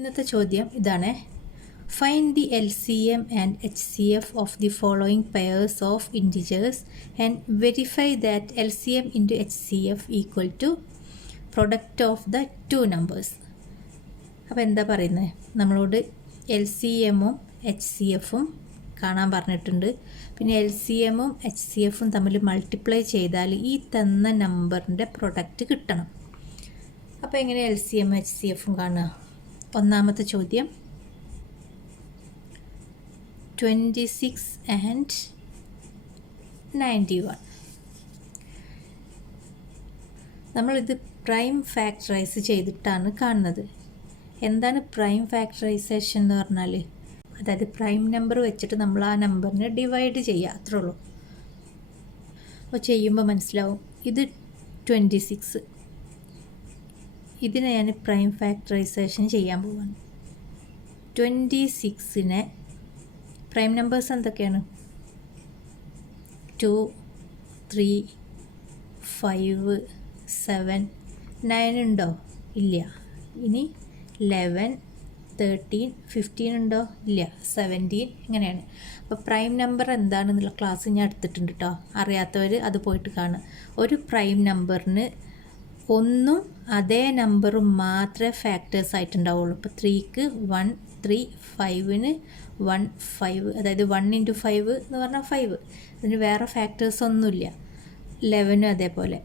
ഇന്നത്തെ ചോദ്യം ഇതാണ്. Find the LCM and HCF of the following pairs of integers and verify that LCM into HCF equal to product of the two numbers. അപ്പോൾ എന്താ പറയുന്നത്? നമ്മളോട് LCMഉം HCFഉം കാണാൻ പറഞ്ഞിട്ടുണ്ട്. പിന്നെ LCMഉം HCFഉം തമ്മിൽ മൾട്ടിപ്ലൈ ചെയ്താൽ ഈ തന്ന നമ്പറിൻ്റെ പ്രൊഡക്റ്റ് കിട്ടണം. അപ്പോൾ എങ്ങനെ LCMഉം HCFഉം കാണുക? ഒന്നാമത്തെ ചോദ്യം 26 ആൻഡ് 91. നമ്മളിത് പ്രൈം ഫാക്ടറൈസ് ചെയ്തിട്ടാണ് കാണുന്നത്. എന്താണ് പ്രൈം ഫാക്ടറൈസേഷൻ എന്ന് പറഞ്ഞാൽ? അതായത് പ്രൈം നമ്പർ വെച്ചിട്ട് നമ്മൾ ആ നമ്പറിനെ ഡിവൈഡ് ചെയ്യുക, അത്രേ ഉള്ളൂ. അപ്പോൾ ചെയ്യുമ്പോൾ മനസ്സിലാവും. ഇത് 26, ഇതിനെ ഞാൻ പ്രൈം ഫാക്ടറൈസേഷൻ ചെയ്യാൻ പോവാണ്. 26നെ പ്രൈം നമ്പേഴ്സ് എന്തൊക്കെയാണ്? 2, 3, 5, 7, 9 ഉണ്ടോ? ഇല്ല. ഇനി 11, 13, 15 ഉണ്ടോ? ഇല്ല. 17 ഇങ്ങനെയാണ്. അപ്പോൾ പ്രൈം നമ്പർ എന്താണെന്നുള്ള ക്ലാസ് ഞാൻ എടുത്തിട്ടുണ്ട് കേട്ടോ. അറിയാത്തവർ അത് പോയിട്ട് കാണുക. ഒരു പ്രൈം നമ്പറിന് ഒന്നും അതേ നമ്പറും മാത്രമേ ഫാക്ടേഴ്സ് ആയിട്ടുണ്ടാവുള്ളൂ. ഇപ്പോൾ 3ക്ക് 1, 3, 5ന് 1, 5, അതായത് 1 × 5 എന്ന് പറഞ്ഞാൽ 5. ഇതിന് വേറെ ഫാക്ടേഴ്സ് ഒന്നുമില്ല. 11നും അതേപോലെ.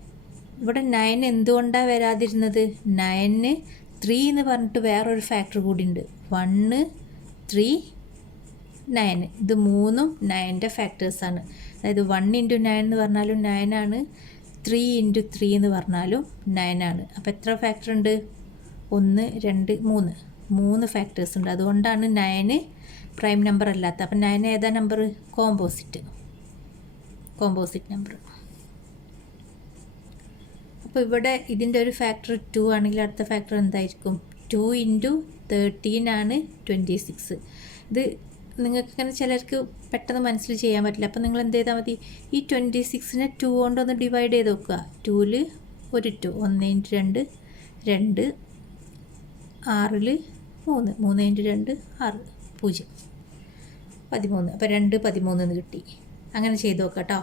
ഇവിടെ 9 എന്തുകൊണ്ടാണ് വരാതിരുന്നത്? 9ന് 3 എന്ന് പറഞ്ഞിട്ട് വേറൊരു ഫാക്ടർ കൂടി ഉണ്ട്. 1, 3, 9. ഇത് മൂന്നും 9ൻ്റെ ഫാക്ടേഴ്സാണ്. അതായത് 1 × 9 എന്ന് പറഞ്ഞാലും 9 ആണ്, 3 × 3 എന്ന് പറഞ്ഞാലും 9 ആണ്. അപ്പോൾ എത്ര ഫാക്ടർ ഉണ്ട്? 1, 2, 3 ഫാക്ടേഴ്സ് ഉണ്ട്. അതുകൊണ്ടാണ് 9 പ്രൈം നമ്പർ അല്ലാത്ത. അപ്പം 9 ഏതാ നമ്പർ? Composite number. അപ്പോൾ ഇവിടെ ഇതിൻ്റെ ഒരു ഫാക്ടർ 2 ആണെങ്കിൽ അടുത്ത ഫാക്ടർ എന്തായിരിക്കും? 2 × 13 ആണ് 26. ഇത് നിങ്ങൾക്ക് ഇങ്ങനെ ചിലർക്ക് പെട്ടെന്ന് മനസ്സിൽ ചെയ്യാൻ പറ്റില്ല. അപ്പോൾ നിങ്ങൾ എന്ത് ചെയ്താൽ മതി? ഈ 26നെ 2 കൊണ്ടൊന്ന് ഡിവൈഡ് ചെയ്ത് നോക്കുക. 2ൽ ഒരു 2, 1 × 2 2, 6ൽ 3, 3 × 2 6, 0, 13. അപ്പോൾ 2, 13 എന്ന് കിട്ടി. അങ്ങനെ ചെയ്ത് നോക്കാം കേട്ടോ.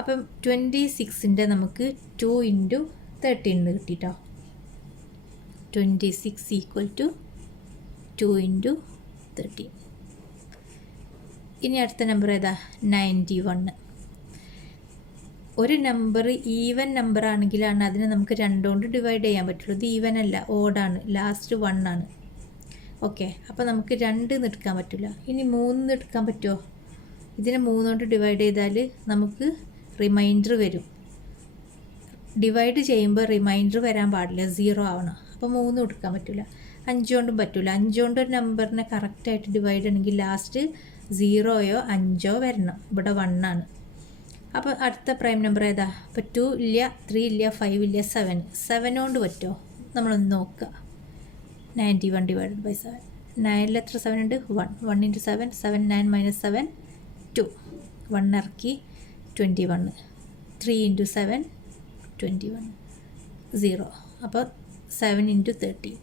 അപ്പം 26ൻ്റെ നമുക്ക് 2 × 13 എന്ന് കിട്ടി കേട്ടോ. 26 ഈക്വൽ ടു 2 × 13. ഇനി അടുത്ത നമ്പർ ഏതാ? 91. ഒരു നമ്പർ ഈവൻ നമ്പർ ആണെങ്കിലാണ് അതിനെ നമുക്ക് 2 കൊണ്ട് ഡിവൈഡ് ചെയ്യാൻ പറ്റുള്ളൂ. ഇത് ഈവൻ അല്ല, ഓഡാണ്. ലാസ്റ്റ് 1 ആണ്. ഓക്കെ, അപ്പോൾ നമുക്ക് 2 എടുക്കാൻ പറ്റില്ല. ഇനി 3 എടുക്കാൻ പറ്റുമോ? ഇതിനെ 3 കൊണ്ട് ഡിവൈഡ് ചെയ്താൽ നമുക്ക് റിമൈൻഡർ വരും. ഡിവൈഡ് ചെയ്യുമ്പോൾ റിമൈൻഡർ വരാൻ പാടില്ല, 0 ആവണം. അപ്പോൾ 3 എടുക്കാൻ പറ്റില്ല. 5 കൊണ്ടും പറ്റില്ല. 5 കൊണ്ട് ഒരു നമ്പറിനെ കറക്റ്റായിട്ട് ഡിവൈഡ് ചെയ്യണമെങ്കിൽ ലാസ്റ്റ് 0യോ 5ഓ വരണം. ഇവിടെ 1 ആണ്. അപ്പോൾ അടുത്ത പ്രൈം നമ്പർ ഏതാ? അപ്പോൾ 2 ഇല്ല, 3 ഇല്ല, 5 ഇല്ല, 7 കൊണ്ട് പറ്റുമോ? നമ്മളൊന്ന് നോക്കുക. 91 / 7. 9ൽ എത്ര 7 ഉണ്ട്? 1. 1 × 7, 7, 9 - 7, 2. 1 ഇറക്കി 21. 3 × 7, 21, 0. അപ്പോൾ 7 × 13.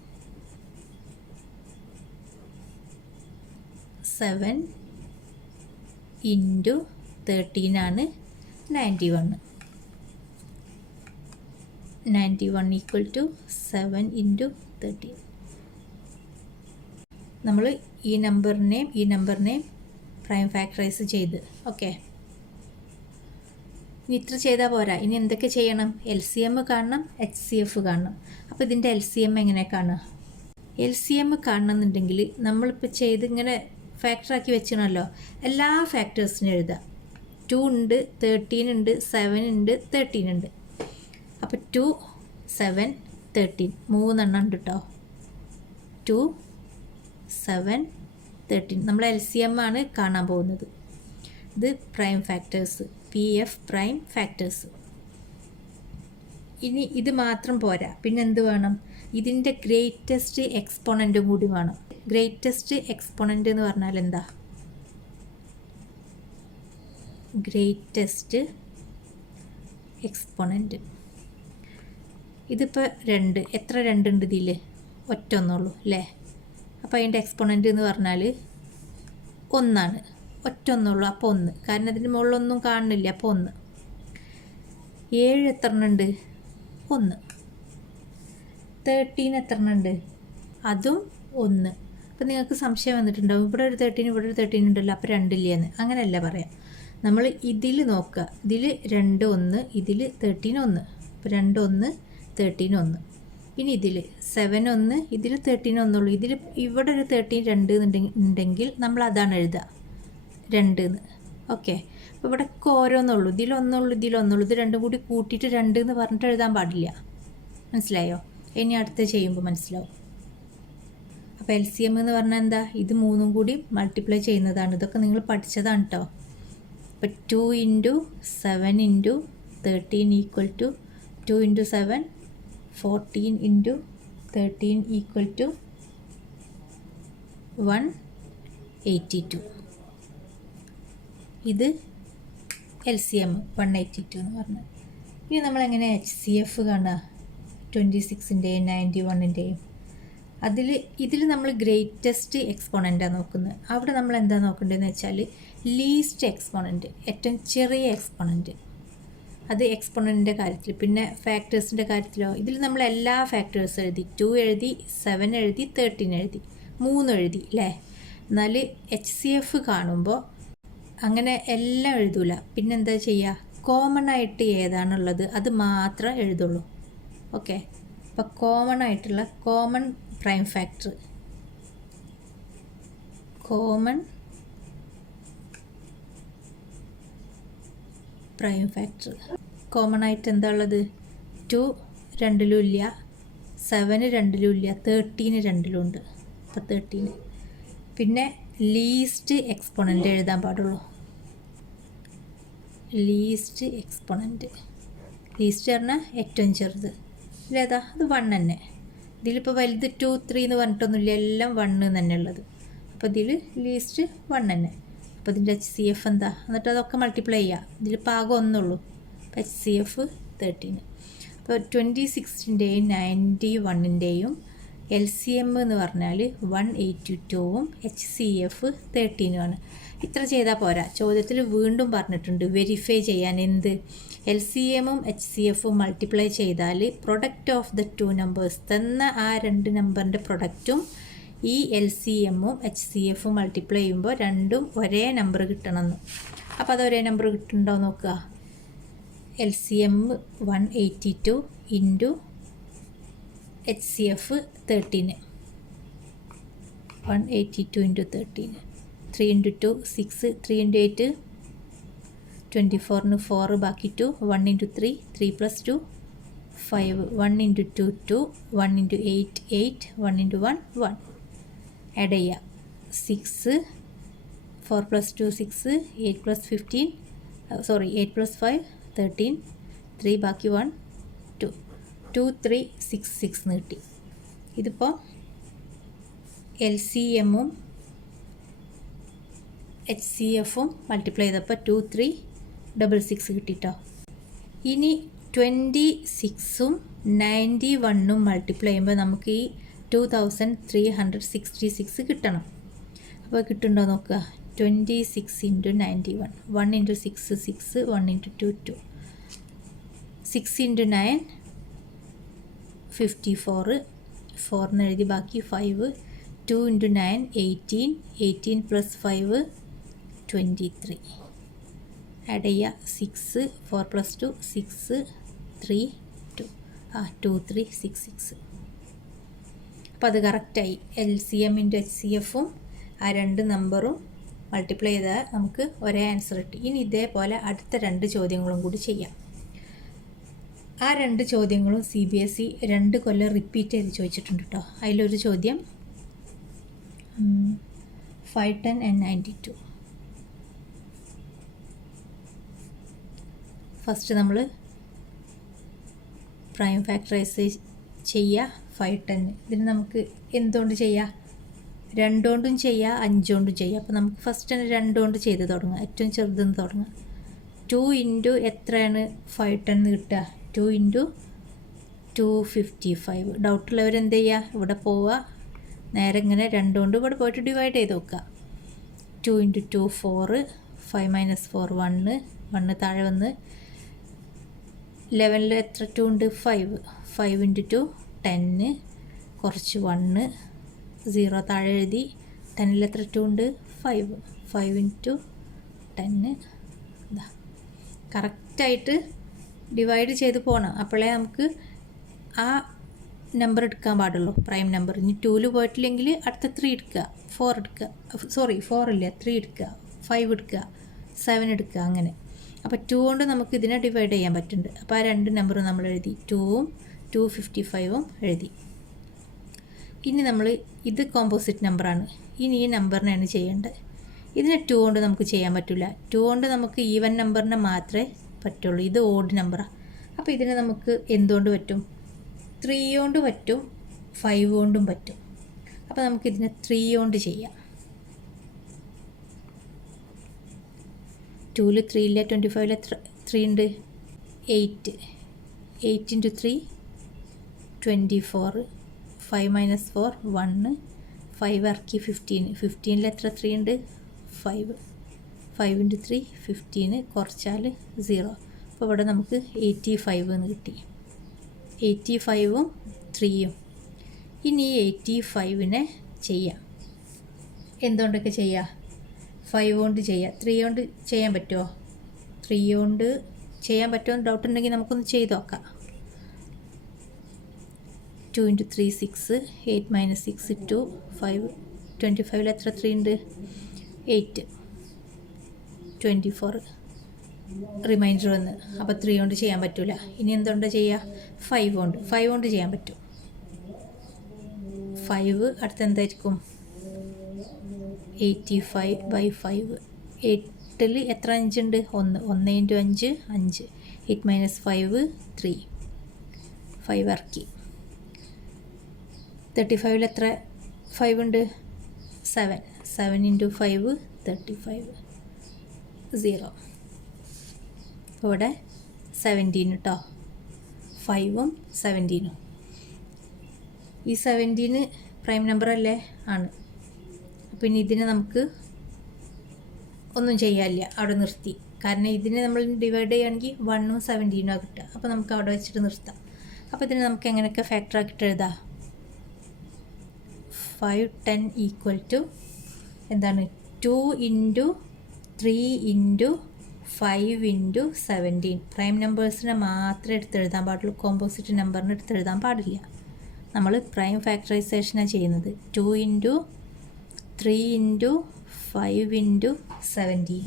7 × 13 ആണ് 91. 91 ഈക്വൽ ടു 7 × 13. നമ്മൾ ഈ നമ്പറിനെയും പ്രൈം ഫാക്ടറൈസ് ചെയ്ത്. ഓക്കെ, ഇനി ഇത്ര ചെയ്താൽ പോരാ. ഇനി എന്തൊക്കെ ചെയ്യണം? LCM കാണണം, HCF കാണണം. അപ്പോൾ ഇതിൻ്റെ LCM എങ്ങനെ കാണുക? LCM കാണണമെന്നുണ്ടെങ്കിൽ നമ്മളിപ്പോൾ ചെയ്ത് ഇങ്ങനെ ഫാക്ടറാക്കി വെച്ചിണല്ലോ, എല്ലാ ഫാക്ടേഴ്സിനും എഴുതുക. 2 ഉണ്ട്, 13 ഉണ്ട്, 7 ഉണ്ട്, 13 ഉണ്ട്. അപ്പോൾ 2, 7, 13 3 ഉണ്ട് കേട്ടോ. 2, 7, 13 നമ്മൾ LCM ആണ് കാണാൻ പോകുന്നത്. ഇത് prime factors, PF prime factors. ഇനി ഇത് മാത്രം പോരാ, പിന്നെ എന്ത് വേണം? ഇതിൻ്റെ ഗ്രേറ്റസ്റ്റ് എക്സ്പോണൻറ്റും കൂടി വേണം. ഗ്രേറ്റസ്റ്റ് എക്സ്പോണൻ്റ് എന്ന് പറഞ്ഞാൽ എന്താ? Greatest exponent. ഇതിപ്പോൾ 2, എത്ര 2 ഉണ്ട് ഇതിൽ? ഒറ്റ ഒന്നുള്ളൂ അല്ലേ? അപ്പോൾ അതിൻ്റെ എക്സ്പോണൻ്റ് എന്ന് പറഞ്ഞാൽ 1 ഒറ്റൊന്നുള്ളൂ. അപ്പോൾ 1, കാരണം അതിൻ്റെ മുകളിലൊന്നും കാണുന്നില്ല. അപ്പോൾ 1. 7 എത്ര ഉണ്ട്? 1. 13 എത്ര ഉണ്ട്? അതും 1. അപ്പോൾ നിങ്ങൾക്ക് സംശയം വന്നിട്ടുണ്ടാവും, ഇവിടെ ഒരു 13 ഇവിടെ ഒരു 13 ഉണ്ടല്ലോ, അപ്പോൾ 2 ഇല്ലേന്ന്. അങ്ങനെയല്ല പറയാം. നമ്മൾ ഇതിൽ നോക്കുക, ഇതിൽ 2 1, ഇതിൽ 13 1. അപ്പോൾ 2 1 13 1. ഇനി ഇതിൽ 7 1, ഇതിൽ 13 1 ഇതിൽ ഇവിടെ ഒരു 13 2 ഉണ്ടെങ്കിൽ നമ്മൾ അതാണ് എഴുതുക 2 എന്ന്. ഓക്കെ. അപ്പോൾ ഇവിടെ ഓരോന്നുള്ളൂ, ഇതിലൊന്നുള്ളൂ ഇതിലൊന്നുള്ളൂ, ഇത് രണ്ടും കൂടി കൂട്ടിയിട്ട് 2 എന്ന് പറഞ്ഞിട്ട് എഴുതാൻ പാടില്ല. മനസ്സിലായോ? ഇനി അടുത്ത് ചെയ്യുമ്പോൾ മനസ്സിലാവും. അപ്പോൾ LCM എന്ന് പറഞ്ഞാൽ എന്താ? ഇത് 3 കൂടി മൾട്ടിപ്ലൈ ചെയ്യുന്നതാണ്. ഇതൊക്കെ നിങ്ങൾ പഠിച്ചതാണ് കേട്ടോ. അപ്പോൾ 2 × 7 × 13 = 2 × 7 14 × 13 = 182. ഇത് LCM 182 എന്ന് പറഞ്ഞത്. ഇനി നമ്മളെങ്ങനെ HCF കാണുക? 26ൻ്റെയും 91ൻ്റെയും. ഇതിൽ നമ്മൾ ഗ്രേറ്റസ്റ്റ് എക്സ്പോണൻ്റാണ് നോക്കുന്നത്. അവിടെ നമ്മൾ എന്താ നോക്കേണ്ടതെന്ന് വെച്ചാൽ ലീസ്റ്റ് എക്സ്പോണൻറ്റ്, ഏറ്റവും ചെറിയ എക്സ്പോണൻറ്റ്. അത് എക്സ്പോണൻറ്റിൻ്റെ കാര്യത്തിൽ. പിന്നെ ഫാക്ടേഴ്സിൻ്റെ കാര്യത്തിലോ, ഇതിൽ നമ്മൾ എല്ലാ ഫാക്ടേഴ്സും എഴുതി. 2 എഴുതി, 7 എഴുതി, 13 എഴുതി, 3 എഴുതി അല്ലേ? എന്നാൽ HCF കാണുമ്പോൾ അങ്ങനെ എല്ലാം എഴുതൂല. പിന്നെന്താ ചെയ്യുക? കോമൺ ആയിട്ട് ഏതാണുള്ളത് അത് മാത്രമേ എഴുതുള്ളൂ. ഓക്കെ. അപ്പോൾ കോമൺ ആയിട്ടുള്ള common prime factor, common prime factor. Common ആയിട്ട് എന്താ ഉള്ളത്? 2 2ലും ഇല്ല, 7 2ലും ഇല്ല, 13 2ലും ഉണ്ട്. അപ്പോൾ 13. പിന്നെ ലീസ്റ്റ് എക്സ്പോണൻ്റ് എഴുതാൻ പാടുള്ളൂ. ലീസ്റ്റ് എക്സ്പോണൻ്റ്, ലീസ്റ്റ് പറഞ്ഞാൽ ഏറ്റവും ചെറുത്. ഇല്ലേതാ? അത് 1 തന്നെ. ഇതിലിപ്പോൾ വലുത് 2 3 എന്ന് പറഞ്ഞിട്ടൊന്നുമില്ല, എല്ലാം 1 തന്നെ ഉള്ളത്. അപ്പോൾ ഇതിൽ ലീസ്റ്റ് 1 തന്നെ. അപ്പോൾ ഇതിൻ്റെ HCF എന്താ? എന്നിട്ട് അതൊക്കെ മൾട്ടിപ്ലൈ ചെയ്യുക. ഇതിൽ പാകം ഒന്നുള്ളൂ. അപ്പോൾ HCF 13. അപ്പോൾ 26ൻ്റെയും 91ൻ്റെയും LCM എന്ന് പറഞ്ഞാൽ 182ഉം HCF 13ഉമാണ്. ഇത്ര ചെയ്താൽ പോരാ. ചോദ്യത്തിൽ വീണ്ടും പറഞ്ഞിട്ടുണ്ട് വെരിഫൈ ചെയ്യാൻ. എന്ത്? LCMഉം HCFഉം മൾട്ടിപ്ലൈ ചെയ്താൽ പ്രൊഡക്റ്റ് ഓഫ് ദ 2 നമ്പേഴ്സ് തന്ന ആ 2 നമ്പറിൻ്റെ പ്രൊഡക്റ്റും ഈ LCMഉം HCFഉം മൾട്ടിപ്ലൈ ചെയ്യുമ്പോൾ രണ്ടും ഒരേ നമ്പർ കിട്ടണമെന്ന്. അപ്പോൾ അത് ഒരേ നമ്പർ കിട്ടുന്നുണ്ടോ നോക്കുക. LCM 182 × HCF 13. 182 × 13. 3 × 2 6, 3 × 8 24 4 ബാക്കി 2, 1 × 3 3 + 2 5, 1 × 2 2, 1 × 8 8, 1 × 1 1. ആഡ് ചെയ്യുക. 6 4 + 2 6, 8 + 15 8 + 5 13, 3 ബാക്കി 1 2, 2 3 6 6 എന്ന് കിട്ടി. ഇതിപ്പോൾ LCMഉം HCFഉം മൾട്ടിപ്ലൈ ചെയ്തപ്പോൾ 2 3 6 കിട്ടിട്ടോ. ഇനി 26ഉം 91ഉം മൾട്ടിപ്ലൈ ചെയ്യുമ്പോൾ നമുക്ക് ഈ 2366 കിട്ടണം. അപ്പോൾ കിട്ടുന്നുണ്ടോ നോക്കുക. 26 × 91, 1 × 6 6, 1 × 2 2, 6 × 9 54, 4 എന്ന് എഴുതി ബാക്കി 5, 2 × 9 18, 18 + 5 23. ആഡ് ചെയ്യുക. 6 4 + 2 6 3 2 2 3 6 6. അപ്പോൾ അത് കറക്റ്റായി. LCM × HCFഉം ആ 2 നമ്പറും മൾട്ടിപ്ലൈ ചെയ്താൽ നമുക്ക് ഒരേ ആൻസർ കിട്ടി. ഇനി ഇതേപോലെ അടുത്ത 2 ചോദ്യങ്ങളും കൂടി ചെയ്യാം. ആ 2 ചോദ്യങ്ങളും CBSE 2 കൊല്ലം റിപ്പീറ്റ് ചെയ്ത് ചോദിച്ചിട്ടുണ്ട് കേട്ടോ. അതിലൊരു ചോദ്യം 510 and 92. ഫസ്റ്റ് നമ്മൾ പ്രൈം ഫാക്ടറൈസ് ചെയ്യുക 510. ഇതിന് നമുക്ക് എന്തുകൊണ്ട് ചെയ്യാം? 2 കൊണ്ടും ചെയ്യാം, 5 കൊണ്ടും ചെയ്യാം. അപ്പോൾ നമുക്ക് ഫസ്റ്റ് തന്നെ 2 കൊണ്ട് ചെയ്ത് തുടങ്ങാം. ഏറ്റവും ചെറുതെന്ന് തുടങ്ങാം. 2 × എത്രയാണ് 510 കിട്ടുക? 2 × 255. ഡൗട്ടുള്ളവർ എന്ത് ചെയ്യുക? ഇവിടെ പോവുക, നേരെ ഇങ്ങനെ 2 കൊണ്ട് ഇവിടെ പോയിട്ട് ഡിവൈഡ് ചെയ്ത് നോക്കുക. 2 × 2 4, 5 - 4 1 താഴെ വന്ന് 11 എത്ര 2 ഉണ്ട് 5 × 2 10 കുറച്ച് 1 0 താഴെ എഴുതി. 10 എത്ര 2 ഉണ്ട് 5 × 10 ഇതാ കറക്റ്റായിട്ട് ഡിവൈഡ് ചെയ്ത് പോകണം. അപ്പോഴേ നമുക്ക് ആ നമ്പർ എടുക്കാൻ പാടുള്ളൂ, പ്രൈം നമ്പർ. ഇനി 2ൽ പോയിട്ടില്ലെങ്കിൽ അടുത്ത 3 എടുക്കുക, 4 എടുക്കുക, 4 ഇല്ല 3 എടുക്കുക, 5 എടുക്കുക, 7 എടുക്കുക, അങ്ങനെ. അപ്പോൾ 2 കൊണ്ട് നമുക്ക് ഇതിനെ ഡിവൈഡ് ചെയ്യാൻ പറ്റുന്നുണ്ട്. അപ്പോൾ ആ 2 നമ്പറും നമ്മൾ എഴുതി, 2ഉം 255ഉം എഴുതി. ഇനി നമ്മൾ ഇത് കോമ്പോസിറ്റ് നമ്പറാണ്. ഇനി ഈ നമ്പറിനാണ് ചെയ്യേണ്ടത്. ഇതിനെ 2 കൊണ്ട് നമുക്ക് ചെയ്യാൻ പറ്റില്ല. 2 കൊണ്ട് നമുക്ക് ഈവൻ നമ്പറിനെ മാത്രമേ പറ്റുള്ളൂ. ഇത് ഓഡ് നമ്പറാണ്. അപ്പോൾ ഇതിനെ നമുക്ക് എന്തുകൊണ്ട് പറ്റും? 3 കൊണ്ട് പറ്റും, 5 കൊണ്ടും പറ്റും. അപ്പോൾ നമുക്കിതിനെ 3 കൊണ്ട് ചെയ്യാം. 2ൽ 3 ഇല്ല, 25ൽ എത്ര 3 ഉണ്ട് 8 × 3 24, 5 - 4 1, 5 ഇറക്കി 15ൽ എത്ര 3 ഉണ്ട് 5 × 3 15 കുറച്ചാൽ 0. അപ്പോൾ ഇവിടെ നമുക്ക് 85 എന്ന് കിട്ടി. 85ഉം 3ഉം. ഇനി 85നെ ചെയ്യാം. എന്തുകൊണ്ടൊക്കെ ചെയ്യാം? 5 കൊണ്ട് ചെയ്യാം. 3 കൊണ്ട് ചെയ്യാൻ പറ്റുമോ? 3 കൊണ്ട് ചെയ്യാൻ പറ്റുമോ എന്ന് ഡൗട്ട് ഉണ്ടെങ്കിൽ നമുക്കൊന്ന് ചെയ്ത് നോക്കാം. 2 × 3 6, 8 - 6 2, 5 25ൽ എത്ര 3 ഉണ്ട് 8, 24 റിമൈൻഡർ വന്ന്. അപ്പോൾ 3 കൊണ്ട് ചെയ്യാൻ പറ്റില്ല. ഇനി എന്തുകൊണ്ടാണ് ചെയ്യുക? 5 കൊണ്ട് ചെയ്യാൻ പറ്റും. 5 അടുത്ത എന്തായിരിക്കും 85/5. 8ൽ എത്ര 5 ഉണ്ട് 1 × 5 5, 8 - 5 3, 5 ഇറക്കി. 35ൽ എത്ര 5 ഉണ്ട് 7 × 5 35 0. അപ്പോൾ ഇവിടെ 17 കേട്ടോ, 5ഉം 17ഉം. ഈ 17 പ്രൈം നമ്പർ അല്ലേ? ആണ്. പിന്നെ ഇതിനെ നമുക്ക് ഒന്നും ചെയ്യാനില്ല, അവിടെ നിർത്തി. കാരണം ഇതിനെ നമ്മൾ ഡിവൈഡ് ചെയ്യുകയാണെങ്കിൽ 1ഉം 17ഉം കിട്ടുക. അപ്പോൾ നമുക്ക് അവിടെ വെച്ചിട്ട് നിർത്താം. അപ്പോൾ ഇതിനെ നമുക്ക് എങ്ങനെയൊക്കെ ഫാക്ടർ ആക്കിയിട്ട് എഴുതാം? 5 10 = എന്താണ് 2 × 3 × 5 × 17. പ്രൈം നമ്പേഴ്സിനെ മാത്രമേ എടുത്തെഴുതാൻ പാടുള്ളൂ, കോമ്പോസിറ്റ് നമ്പറിന് എടുത്തെഴുതാൻ പാടില്ല. നമ്മൾ പ്രൈം ഫാക്ടറൈസേഷനാണ് ചെയ്യുന്നത്. 2 × 3 × 5 × 17.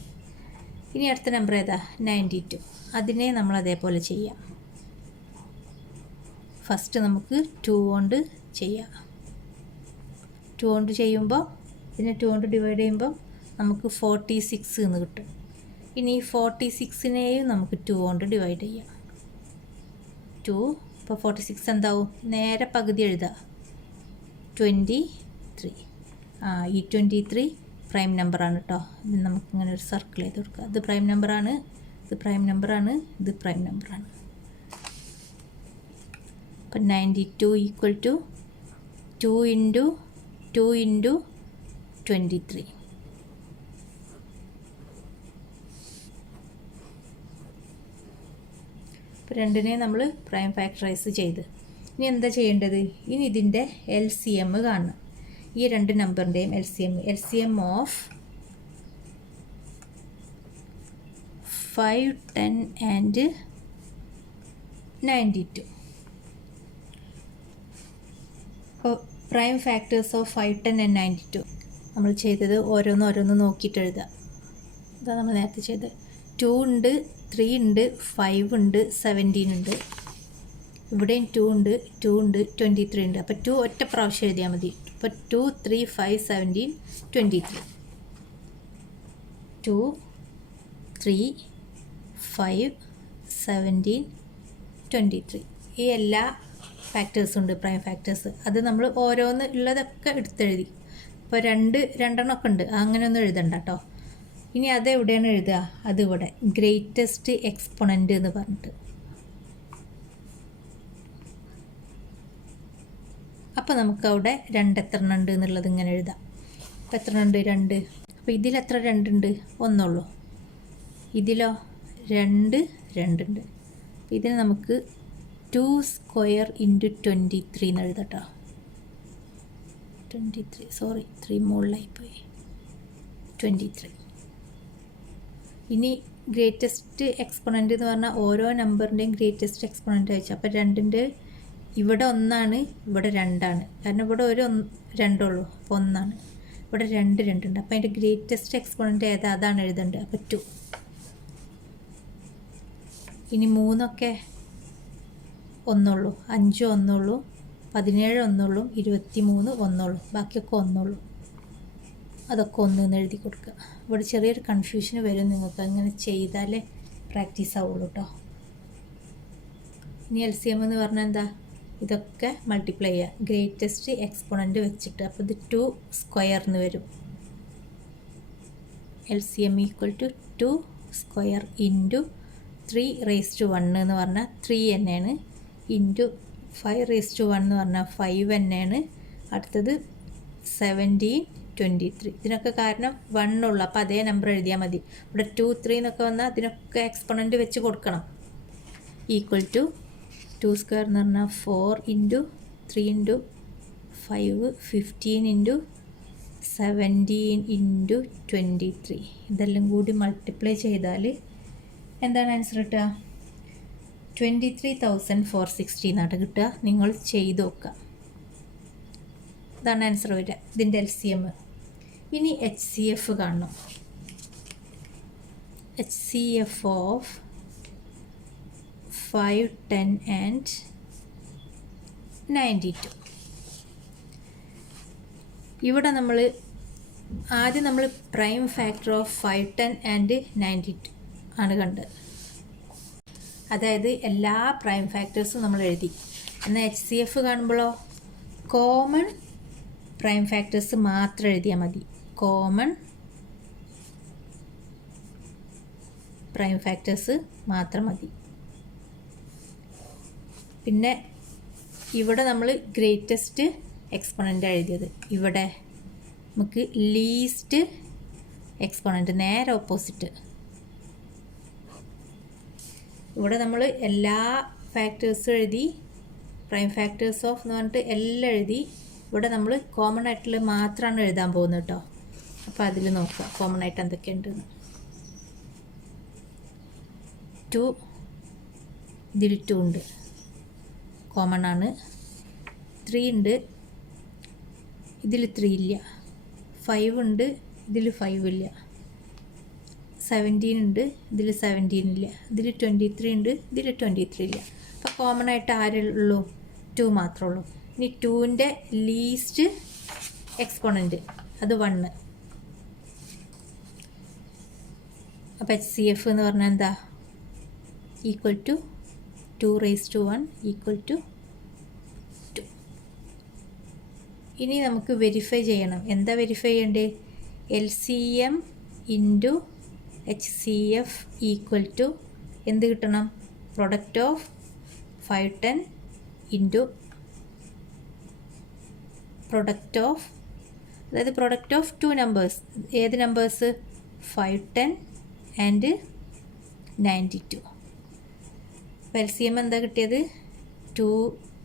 ഇനി അടുത്ത നമ്പർ ഏതാ 92. അതിനെ നമ്മൾ അതേപോലെ ചെയ്യാം. ഫസ്റ്റ് നമുക്ക് 2 കൊണ്ട് ചെയ്യാം. 2 കൊണ്ട് ചെയ്യുമ്പോൾ ഇതിനെ 2 കൊണ്ട് ഡിവൈഡ് ചെയ്യുമ്പോൾ നമുക്ക് 46 എന്ന് കിട്ടും. ഇനി 46നെയും നമുക്ക് 2 കൊണ്ട് ഡിവൈഡ് ചെയ്യാം. 2 ഇപ്പോൾ 46 എന്താവും? നേരെ പകുതി എഴുതുക 23. ഈ 23 പ്രൈം നമ്പറാണ് കേട്ടോ. ഇത് നമുക്കിങ്ങനെ ഒരു സർക്കിൾ ചെയ്ത് കൊടുക്കുക. ഇത് പ്രൈം നമ്പറാണ്, ഇത് പ്രൈം നമ്പറാണ്, ഇത് പ്രൈം നമ്പറാണ്. അപ്പം 92 = 2 × 2 × 23. അപ്പോൾ രണ്ടിനെ നമ്മൾ പ്രൈം ഫാക്ടറൈസ് ചെയ്ത്. ഇനി എന്താ ചെയ്യേണ്ടത്? ഇനി ഇതിൻ്റെ LCM കാണണം. ഈ 2 നമ്പറിൻ്റെയും LCM ഓഫ് 5 10 ആൻഡ് 92. അപ്പോൾ പ്രൈം ഫാക്ടേഴ്സ് ഓഫ് 5 10 ആൻഡ് 92 നമ്മൾ ചെയ്തത് ഓരോന്ന് നോക്കിയിട്ട് എഴുതുക. ഇതാണ് നമ്മൾ നേരത്തെ ചെയ്തത്. 2 ഉണ്ട്, 3 ഉണ്ട്, 5 ഉണ്ട്, 17 ഉണ്ട്. ഇവിടെയും 2 ഉണ്ട്, 23 ഉണ്ട്. അപ്പോൾ 2 ഒറ്റ പ്രാവശ്യം എഴുതിയാൽ മതി. അപ്പോൾ 2 3 5 17 23. 2 3 5 17 23. ഈ എല്ലാ ഫാക്ടേഴ്സും ഉണ്ട്, പ്രൈം ഫാക്ടേഴ്സ്. അത് നമ്മൾ ഓരോന്ന് ഉള്ളതൊക്കെ എടുത്തെഴുതി. ഇപ്പോൾ രണ്ടെണ്ണമൊക്കെ ഉണ്ട്, അങ്ങനെയൊന്നും എഴുതണ്ട കേട്ടോ. ഇനി അതെവിടെയാണ് എഴുതുക? അതിവിടെ ഗ്രേറ്റസ്റ്റ് എക്സ്പോണൻ്റ് എന്ന് പറഞ്ഞിട്ട്. 2 × 3 = 5, 5 × 2 = 17, 17 × 3 = 23, 23 × 5 = 23. 2 × 3 = 5, 5 × 2 = 17, 17 × 3 = 23. 2 × 4 = 5, 5 × 2 = 23, 23 × 5 = 23. അപ്പോൾ നമുക്ക് അവിടെ 2 എത്ര ഉണ്ട് എന്നുള്ളത് ഇങ്ങനെ എഴുതാം. അപ്പോൾ എത്ര ഉണ്ട്? 2. അപ്പോൾ ഇതിലെത്ര 2 ഉണ്ട്? ഒന്നുള്ളൂ. ഇതിലോ 2 ഉണ്ട്. അപ്പോൾ ഇതിന് നമുക്ക് 2 സ്ക്വയർ ഇൻറ്റു 23 എന്ന് എഴുതട്ടോ. 23 സോറി 3 മുകളിലായിപ്പോയി. 23. ഇനി ഗ്രേറ്റസ്റ്റ് എക്സ്പോണൻ്റ് എന്ന് പറഞ്ഞാൽ ഓരോ നമ്പറിൻ്റെയും ഗ്രേറ്റസ്റ്റ് എക്സ്പോണൻ്റ് അയച്ചു. അപ്പോൾ 2ൻ്റെ ഇവിടെ 1 ആണ്, ഇവിടെ 2 ആണ്. കാരണം ഇവിടെ ഒരു 2 ഉള്ളൂ, അപ്പോൾ 1 ആണ്. ഇവിടെ 2 ഉണ്ട്. അപ്പോൾ അതിൻ്റെ ഗ്രേറ്റസ്റ്റ് എക്സ്പോണൻ്റ് ഏതാ? അതാണ് എഴുതേണ്ടത്. അപ്പോൾ 2. ഇനി 3 ഒക്കെ 1 ഉള്ളൂ, 5 1 ഉള്ളൂ, 17 1 ഉള്ളൂ, 23 1 ഉള്ളൂ, ബാക്കിയൊക്കെ 1 ഉള്ളൂ. അതൊക്കെ 1 എന്ന് എഴുതി കൊടുക്കുക. ഇവിടെ ചെറിയൊരു കൺഫ്യൂഷൻ വരും നിങ്ങൾക്ക്, അങ്ങനെ ചെയ്താലേ പ്രാക്ടീസ് ആവുള്ളൂ കേട്ടോ. ഇനി LCM എന്ന് പറഞ്ഞാൽ എന്താ? ഇതൊക്കെ മൾട്ടിപ്ലൈ ചെയ്യുക ഗ്രേറ്റസ്റ്റ് എക്സ്പോണൻ്റ് വെച്ചിട്ട്. അപ്പോൾ ഇത് 2 സ്ക്വയർ എന്ന് വരും. LCM equal to 2 square into 3 raise to 1 എന്ന് പറഞ്ഞാൽ 3 തന്നെയാണ്, ഇൻറ്റു 5 റേസ് ടു 1 എന്ന് പറഞ്ഞാൽ 5 തന്നെയാണ്. അടുത്തത് 17 23. ഇതിനൊക്കെ കാരണം 1 ഉള്ളു, അപ്പോൾ അതേ നമ്പർ എഴുതിയാൽ മതി. ഇവിടെ 2 3 എന്നൊക്കെ വന്നാൽ അതിനൊക്കെ എക്സ്പോണൻ്റ് വെച്ച് കൊടുക്കണം. ഈക്വൽ ടു 2 സ്ക്വയർ എന്ന് പറഞ്ഞാൽ 4 ഇൻറ്റു 3 ഇൻറ്റു 5 15 ഇൻറ്റു 17 ഇൻറ്റു 23. ഇതെല്ലാം കൂടി മൾട്ടിപ്ലൈ ചെയ്താൽ എന്താണ് ആൻസർ കിട്ടുക? 23,460 എന്നാണ് കിട്ടുക. നിങ്ങൾ ചെയ്ത് നോക്കുക. ഇതാണ് ആൻസർ വരിക, ഇതിൻ്റെ LCM. ഇനി HCF കാണണം. HCF of 5, 10 and 92. ഇവിടെ നമ്മൾ ആദ്യം പ്രൈം ഫാക്ടർ ഓഫ് 5, 10 and 92 ആണ് കണ്ടത്. അതായത് എല്ലാ പ്രൈം ഫാക്ടേഴ്സും നമ്മൾ എഴുതി. എന്നാൽ HCF കാണുമ്പോഴോ കോമൺ പ്രൈം ഫാക്ടേഴ്സ് മാത്രം എഴുതിയാൽ മതി. കോമൺ പ്രൈം ഫാക്ടേഴ്സ് മാത്രം മതി. പിന്നെ ഇവിടെ നമ്മൾ ഗ്രേറ്റസ്റ്റ് എക്സ്പോണൻ്റ് എഴുതിയത്. ഇവിടെ നമുക്ക് ലീസ്റ്റ് എക്സ്പോണൻ്റ്, നേരെ ഓപ്പോസിറ്റ്. ഇവിടെ നമ്മൾ എല്ലാ ഫാക്ടേഴ്സും എഴുതി, പ്രൈം ഫാക്ടേഴ്സ് ഓഫ് എന്ന് പറഞ്ഞിട്ട് എല്ലാം എഴുതി. ഇവിടെ നമ്മൾ കോമൺ ആയിട്ടുള്ള മാത്രമാണ് എഴുതാൻ പോകുന്നത് കേട്ടോ. അപ്പോൾ അതിൽ നോക്കുക കോമൺ ആയിട്ട് എന്തൊക്കെയുണ്ടെന്ന്. 2 ഇതിൽ 2 ഉണ്ട്, കോമൺ ആണ്. 3 ഉണ്ട്, ഇതിൽ 3 ഇല്ല. 5 ഉണ്ട്, ഇതിൽ 5 ഇല്ല. 17 ഉണ്ട്, ഇതിൽ 17 ഇല്ല. ഇതിൽ 23 ഉണ്ട്, ഇതിൽ 23 ഇല്ല. അപ്പോൾ കോമൺ ആയിട്ട് ആരുള്ളൂ? 2 മാത്രമേ ഉള്ളൂ. ഇനി 2ൻ്റെ ലീസ്റ്റ് എക്സ്പോണൻ്റ് അത് 1. അപ്പോൾ HCF എന്ന് പറഞ്ഞാൽ എന്താ? Equal to 2 raise to 1 equal to 2. ഇനി നമുക്ക് വെരിഫൈ ചെയ്യണം. എന്താ വെരിഫൈ ചെയ്യേണ്ടത്? LCM into HCF equal to എന്ത് കിട്ടണം? Product of 5, 10 into product of, അതായത് പ്രൊഡക്റ്റ് ഓഫ് 2 നമ്പേഴ്സ്. ഏത് നമ്പേഴ്സ്? 5, 10 ആൻഡ് 92. അപ്പോൾ LCM എന്താ കിട്ടിയത്? 2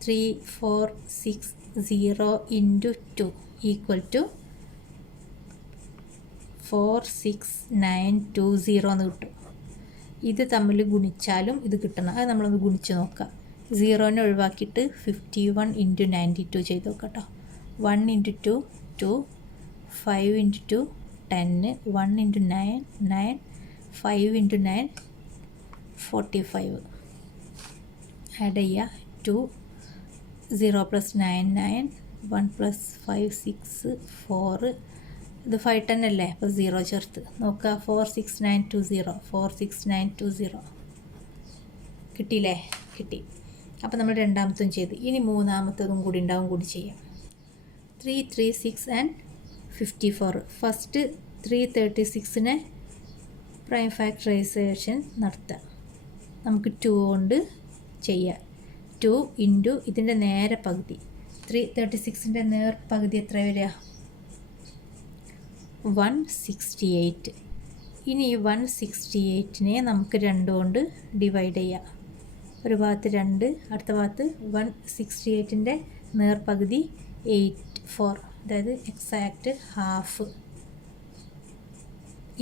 3 4 6 0 ഇൻറ്റു 2 ഈക്വൽ ടു 4 6 9 2 0 എന്ന് കിട്ടും. ഇത് തമ്മിൽ ഗുണിച്ചാലും ഇത് കിട്ടണം. അത് നമ്മളൊന്ന് ഗുണിച്ച് നോക്കാം. 0നെ ഒഴിവാക്കിയിട്ട് 51 ഇൻറ്റു 92 ചെയ്ത് നോക്കാം കേട്ടോ. 1 into 2 2, 5 into 2 10, 1 into 9 9, 5 into 9 45. Add ചെയ്യുക. 2 0 പ്ലസ് 9 9, 1 പ്ലസ് 5 6 4. ഇത് 5 10 അല്ലേ, അപ്പോൾ 0 ചേർത്ത് നോക്കുക. 4 6 9 2 0, 4 6 9 2 0 കിട്ടിയില്ലേ? കിട്ടി. അപ്പോൾ നമ്മൾ രണ്ടാമത്തും ചെയ്ത്. ഇനി മൂന്നാമത്തതും കൂടി ഉണ്ടാവും, കൂടി ചെയ്യാം. 3 3 6 and 54. ഫസ്റ്റ് 336നെ പ്രൈം ഫാക്ടറൈസേഷൻ നടത്താം. നമുക്ക് 2 കൊണ്ട് ചെയ്യാം. 2 ഇൻറ്റു ഇതിൻ്റെ നേരെ പകുതി 36ൻ്റെ നേർ പകുതി എത്ര വരിക? 168. ഇനി ഈ 168നെ നമുക്ക് 2 കൊണ്ട് ഡിവൈഡ് ചെയ്യാം. ഒരു ഭാഗത്ത് 2, അടുത്ത ഭാഗത്ത് 168ൻ്റെ നേർ പകുതി 84, അതായത് എക്സാക്റ്റ് ഹാഫ്.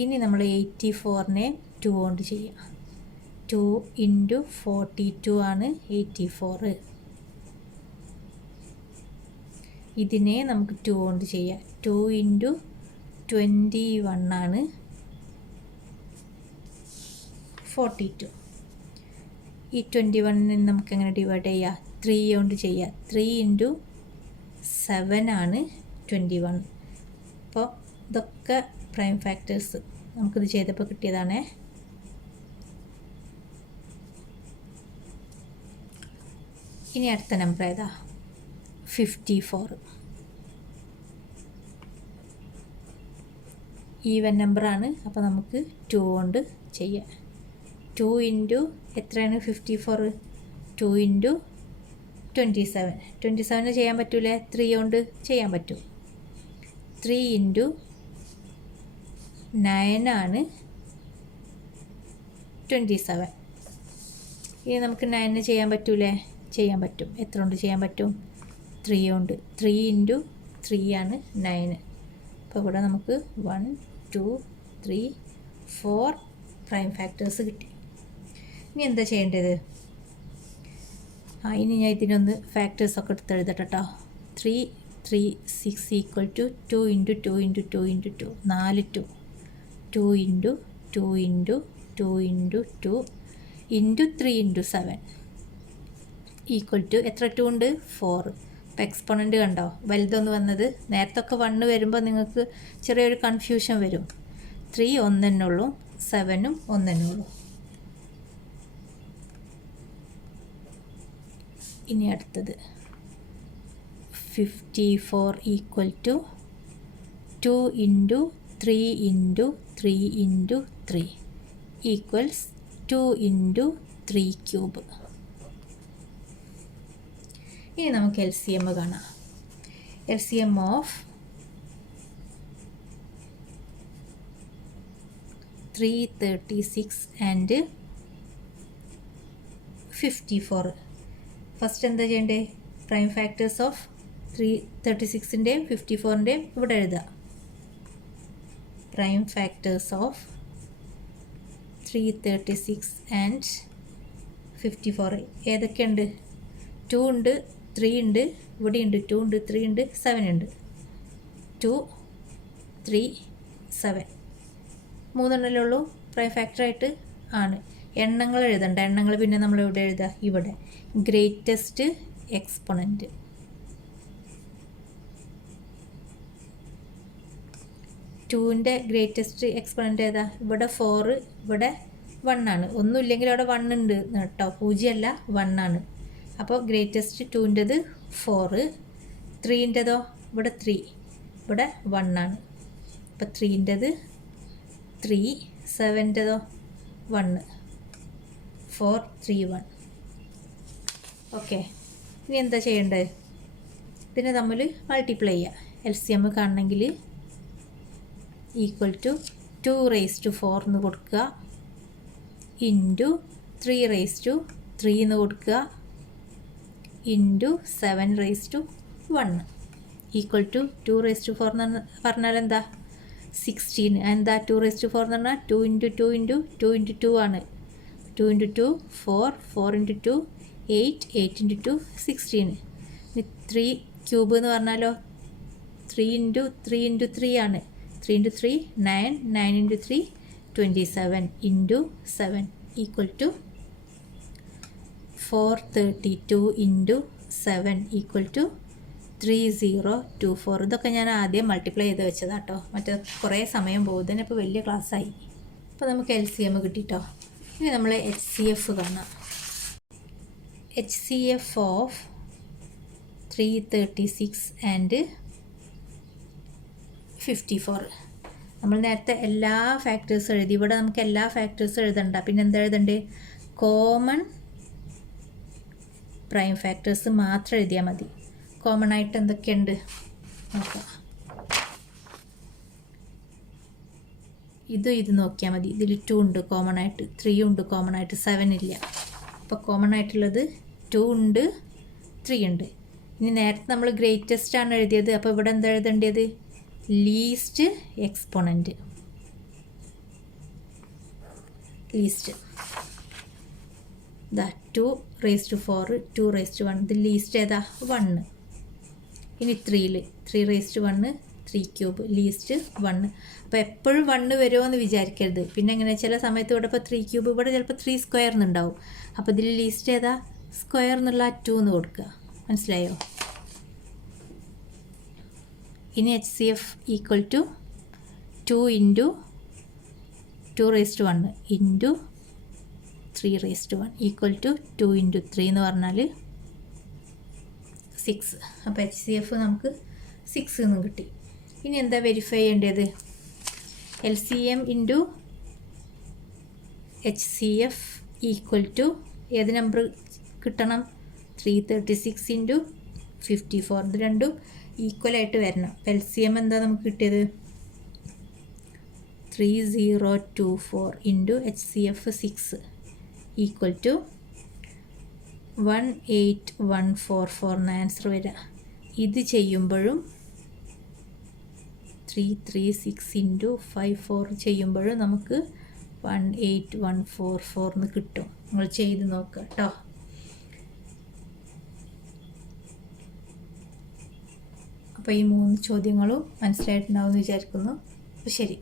ഇനി നമ്മൾ 84നെ 2 കൊണ്ട് ചെയ്യാം. 2 × 42 ആണ് 84. ഇതിനെ നമുക്ക് 2 കൊണ്ട് ചെയ്യാം. 2 × 21 ആണ് 42. ഈ 21നെ നമുക്ക് എങ്ങനെ ഡിവൈഡ് ചെയ്യാം? 3 കൊണ്ട് ചെയ്യാം. 3 × 7 ആണ് 21. അപ്പോൾ ഇതൊക്കെ പ്രൈം ഫാക്ടേഴ്സ് നമുക്കിത് ചെയ്തപ്പോൾ കിട്ടിയതാണേ. ഇനി അടുത്ത നമ്പർ ഏതാ? 54. ഈവൻ നമ്പറാണ്, അപ്പോൾ നമുക്ക് 2 കൊണ്ട് ചെയ്യാം. 2 × എത്രയാണ് 54? 2 × 27. 27 ചെയ്യാൻ പറ്റൂലേ? 3 കൊണ്ട് ചെയ്യാൻ പറ്റും. 3 × 9 ആണ് 27. ഇനി നമുക്ക് 9 ചെയ്യാൻ പറ്റൂലേ? ചെയ്യാൻ പറ്റും. എത്ര കൊണ്ട് ചെയ്യാൻ പറ്റും? 3 കൊണ്ട്. 3 × 3 ആണ് 9. അപ്പോൾ ഇവിടെ നമുക്ക് 1, 2, 3, 4 പ്രൈം ഫാക്ടേഴ്സ് കിട്ടി. ഇനി എന്താ ചെയ്യേണ്ടത്? ഇനി ഞാൻ ഇതിനൊന്ന് ഫാക്ടേഴ്സൊക്കെ എടുത്ത് എഴുതട്ടെ കേട്ടോ. 3, 3, 6 = 2 × 2 × 2 × 2, 4 2. 2 × 2 × 2 × 2 × 3 × 7 = എത്ര 2 ഉണ്ട്? 4. ഇപ്പോൾ എക്സ്പോണൻ്റ് കണ്ടോ വലുതൊന്ന് വന്നത്? നേരത്തൊക്കെ 1 വരുമ്പോൾ നിങ്ങൾക്ക് ചെറിയൊരു കൺഫ്യൂഷൻ വരും. 3 1 തന്നെ ഉള്ളൂ, 7 1 തന്നെ ഉള്ളൂ. ഇനി അടുത്തത് 54 = 2 × 3 × 3 × 3 = 2 × 3³ ഇനി നമുക്ക് LCM കാണാം. LCM of 336 and 54. ഫസ്റ്റ് എന്താ ചെയ്യേണ്ടത്? പ്രൈം ഫാക്ടേഴ്സ് ഓഫ് 336ൻ്റെയും 54ൻ്റെയും ഇവിടെ എഴുതാം. Prime factors of 336 and 54 ഏതൊക്കെയുണ്ട്? 2 ഉണ്ട്, 3 ഉണ്ട്, ഇവിടെ ഉണ്ട് 2 ഉണ്ട്, 3 ഉണ്ട്, 7 ഉണ്ട്. 2, 3, 7 മൂന്നെണ്ണല്ലേ ഉള്ളൂ പ്രൈം ഫാക്ടറായിട്ട് ആണ്. എണ്ണങ്ങൾ എഴുതണ്ട. എണ്ണങ്ങൾ പിന്നെ നമ്മൾ എവിടെ എഴുതുക? ഇവിടെ. Greatest exponent. 2ൻ്റെ ഗ്രേറ്റസ്റ്റ് എക്സ്പോണൻറ്റ് ഏതാ? ഇവിടെ 4, ഇവിടെ 1 ആണ്. ഒന്നുമില്ലെങ്കിൽ അവിടെ 1 ഉണ്ട് കേട്ടോ, 0 അല്ല 1 ആണ്. അപ്പോൾ ഗ്രേറ്റസ്റ്റ് 2ൻ്റെത് 4, 3ൻ്റെതോ ഇവിടെ 3, ഇവിടെ 1 ആണ്. അപ്പോൾ 3ൻ്റെത് 3, 7ൻ്റെതോ 1, 4, 3, 1. ഓക്കെ, ഇനി എന്താ ചെയ്യേണ്ടത്? ഇതിനെ തമ്മിൽ മൾട്ടിപ്ലൈ ചെയ്യുക. LCM കാണണമെങ്കിൽ = 2⁴ എന്ന് കൊടുക്കുക, × 3⁻³ എന്ന് കൊടുക്കുക, × 7⁻1 = 2⁴ എന്ന് പറഞ്ഞാൽ എന്താ? 16. എന്താ 2⁴ എന്ന് പറഞ്ഞാൽ 2 × 2 × 2 × 2 ആണ്. 2 × 2 4, 4 × 2 8, 8 × 2 16. 3³ എന്ന് പറഞ്ഞാലോ 3 × 3 × 3 ആണ്. 3 × 3 9, 9 × 3 27 × 7 = 432 × 7 = 3024. ഇതൊക്കെ ഞാൻ ആദ്യം മൾട്ടിപ്ലൈ ചെയ്ത് വെച്ചതാണ് കേട്ടോ, മറ്റേ കുറേ സമയം പോകും. ഇതിനിപ്പോൾ വലിയ ക്ലാസ്സായി. അപ്പോൾ നമുക്ക് LCM കിട്ടിട്ടോ. ഇനി നമ്മൾ HCF കാണാം. HCF of 336 and 54. നമ്മൾ നേരത്തെ എല്ലാ ഫാക്ടേഴ്സും എഴുതി. ഇവിടെ നമുക്ക് എല്ലാ ഫാക്ടേഴ്സും എഴുതണ്ട. പിന്നെ എന്താ എഴുതണ്ടേ? കോമൺ പ്രൈം ഫാക്ടേഴ്സ് മാത്രം എഴുതിയാൽ മതി. കോമൺ ആയിട്ട് എന്തൊക്കെയുണ്ട് നോക്കാം. ഇത് നോക്കിയാൽ മതി. ഇതിൽ 2 ഉണ്ട് കോമൺ ആയിട്ട്, 3 ഉണ്ട് കോമൺ ആയിട്ട്, 7 ഇല്ല. അപ്പോൾ കോമൺ ആയിട്ടുള്ളത് 2 ഉണ്ട്, 3 ഉണ്ട്. ഇനി നേരത്തെ നമ്മൾ ഗ്രേറ്റസ്റ്റ് ആണ് എഴുതിയത്. അപ്പോൾ ഇവിടെ എന്താ എഴുതേണ്ടത്? Least exponent. Least 2 raised to 4, 2 raised to 1. ഇത് ലീസ്റ്റ് ഏതാ? 1. ഇനി 3 raised to 1, 3 ക്യൂബ്, ലീസ്റ്റ് 1. അപ്പോൾ എപ്പോഴും 1 വരുമോ എന്ന് വിചാരിക്കരുത്. പിന്നെ എങ്ങനെ ചില സമയത്ത് ഇവിടെ ഇപ്പോൾ 3 ക്യൂബ്, ഇവിടെ ചിലപ്പോൾ 3 സ്ക്വയർ എന്നുണ്ടാവും. അപ്പോൾ ഇതിൽ ലീസ്റ്റ് ഏതാ? സ്ക്വയർ എന്നുള്ള 2 എന്ന് കൊടുക്കുക. മനസ്സിലായോ? ഇനി HCF equal to 2 into 2 raised to 1 into 3 raised to 1 equal to 2 into 3 എന്ന് പറഞ്ഞാൽ 6. അപ്പോൾ HCF നമുക്ക് 6 എന്നും കിട്ടി. ഇനി എന്താ വെരിഫൈ ചെയ്യേണ്ടത്? LCM into HCF equal to ഏത് നമ്പർ കിട്ടണം? 336 ഇൻറ്റു 54. ഇത് രണ്ടും ഈക്വലായിട്ട് വരണം. LCM എന്താ നമുക്ക് കിട്ടിയത്? 3024 ഇൻറ്റു HCF 6 ഈക്വൽ ടു 18144 എന്ന ആൻസർ വരിക. ഇത് ചെയ്യുമ്പോഴും 336 ഇൻറ്റു 54 ചെയ്യുമ്പോഴും നമുക്ക് 18144 എന്ന് കിട്ടും. നിങ്ങൾ ചെയ്ത് നോക്കുക കേട്ടോ. അപ്പോൾ ഈ 3 ചോദ്യങ്ങളും മനസ്സിലായിട്ടുണ്ടാവുമെന്ന് വിചാരിക്കുന്നു. അപ്പോൾ ശരി.